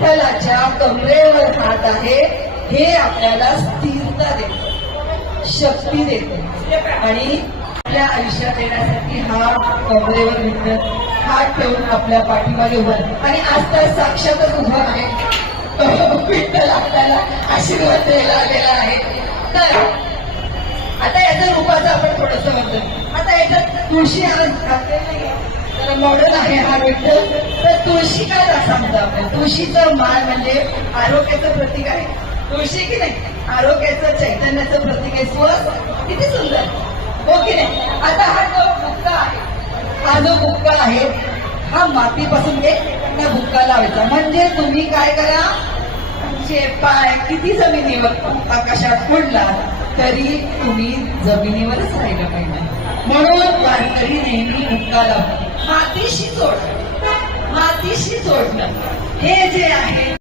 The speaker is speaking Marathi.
विठ्ठलाच्या कमरेवर हात आहे हे आपल्याला स्थिरता देतं, शक्ती देतं आणि आपल्या आयुष्यात येण्यासाठी हा कमरेवर विठ्ठल हात ठेवून आपल्या पाठीमागे उभा आणि आज तर साक्षातच उभा आहे विठ्ठल आपल्याला आशीर्वाद द्यायला आलेला आहे. तर आता याच्या रूपाचं आपण थोडंसं म्हणतो. आता याच्यात तुळशी आज तर मॉडेल आहे हा विठ्ठल. तर तुळशी काय सांगतो आपण, तुळशीचं माळ म्हणजे आरोग्याचं प्रतीक आहे. तुळशी की नाही आरोग्याचं चैतन्याचं प्रतीक आहे. सुवास किती सुंदर हो की नाही. आता हा जो बुक्का आहे, हा जो बुक्का आहे हा मातीपासून त्या बुक्का लावायचा. म्हणजे तुम्ही काय करा, तुमचे पाय किती जमिनीवर आकाशात पडला तरी तुम्ही जमिनीवरच राहिलं पाहिजे. म्हणून वारकरी नेहमी बुक्का लावतात. मातीशी जोडणं हे जे आहे